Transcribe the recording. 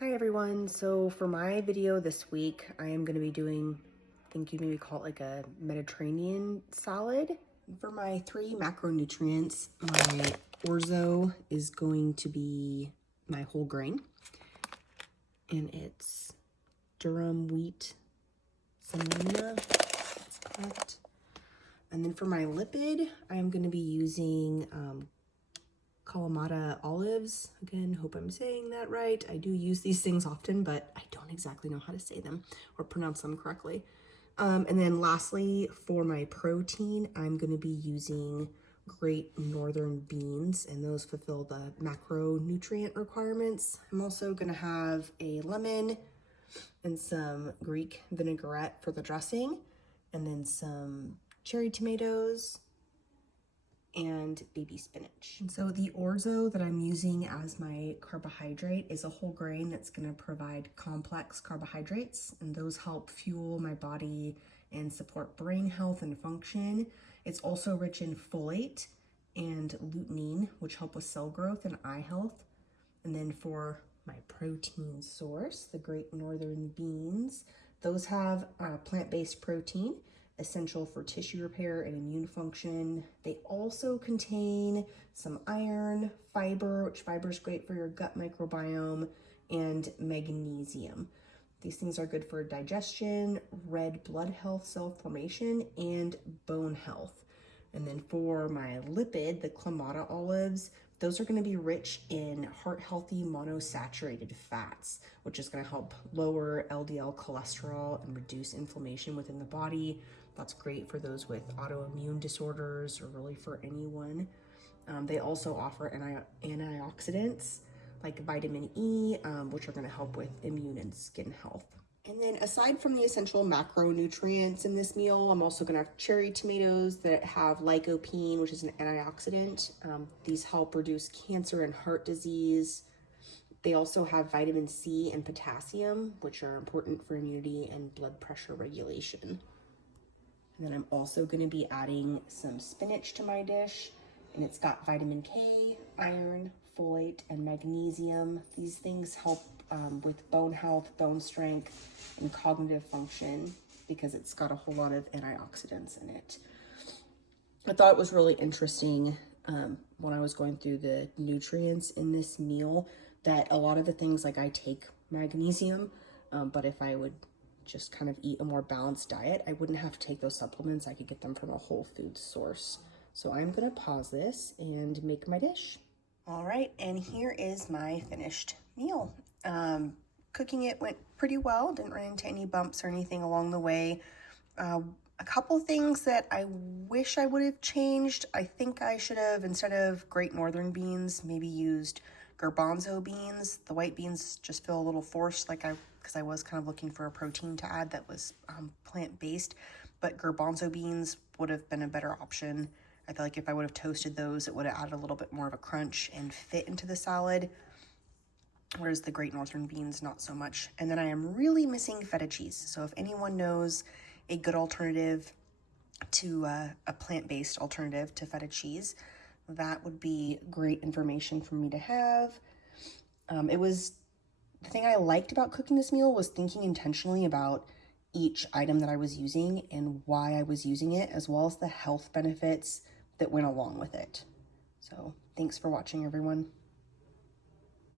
Hi everyone, so for my video this week, I am going to be doing, I think you maybe call it like a Mediterranean salad. For my 3 macronutrients, my orzo is going to be my whole grain, and it's durum wheat semolina, that's correct. And then for my lipid, I am going to be using Kalamata olives. Again, hope I'm saying that right. I do use these things often, but I don't exactly know how to say them or pronounce them correctly. And then lastly, for my protein, I'm going to be using Great Northern beans, and those fulfill the macronutrient requirements. I'm also going to have a lemon and some Greek vinaigrette for the dressing, and then some cherry tomatoes, and baby spinach. And so the orzo that I'm using as my carbohydrate is a whole grain that's going to provide complex carbohydrates, and those help fuel my body and support brain health and function. It's also rich in folate and lutein, which help with cell growth and eye health. And then for my protein source, the Great Northern beans, those have plant-based protein, essential for tissue repair and immune function. They also contain some iron, fiber, which fiber is great for your gut microbiome, and magnesium. These things are good for digestion, red blood health, cell formation, and bone health. And then for my lipid, the Clamato olives, those are going to be rich in heart-healthy monosaturated fats, which is going to help lower LDL cholesterol and reduce inflammation within the body. That's great for those with autoimmune disorders, or really for anyone. They also offer antioxidants like vitamin E, which are going to help with immune and skin health. And then aside from the essential macronutrients in this meal, I'm also gonna have cherry tomatoes that have lycopene, which is an antioxidant. These help reduce cancer and heart disease. They also have vitamin C and potassium, which are important for immunity and blood pressure regulation. And then I'm also gonna be adding some spinach to my dish, and it's got vitamin K, iron, folate, and magnesium. These things help with bone health, bone strength, and cognitive function because it's got a whole lot of antioxidants in it. I thought it was really interesting when I was going through the nutrients in this meal that a lot of the things, like I take magnesium, but if I would just kind of eat a more balanced diet, I wouldn't have to take those supplements. I could get them from a whole food source. So I'm gonna pause this and make my dish. All right, and here is my finished meal. Cooking it went pretty well. Didn't run into any bumps or anything along the way. A couple things that I wish I would have changed. I think I should have, instead of Great Northern beans, maybe used garbanzo beans. The white beans just feel a little forced, because I was kind of looking for a protein to add that was plant-based, but garbanzo beans would have been a better option. I feel like if I would have toasted those, it would have added a little bit more of a crunch and fit into the salad, whereas the Great Northern beans, not so much. And then I am really missing feta cheese. So if anyone knows a good alternative to a plant-based alternative to feta cheese, that would be great information for me to have. The thing I liked about cooking this meal was thinking intentionally about each item that I was using and why I was using it, as well as the health benefits that went along with it. So thanks for watching, everyone.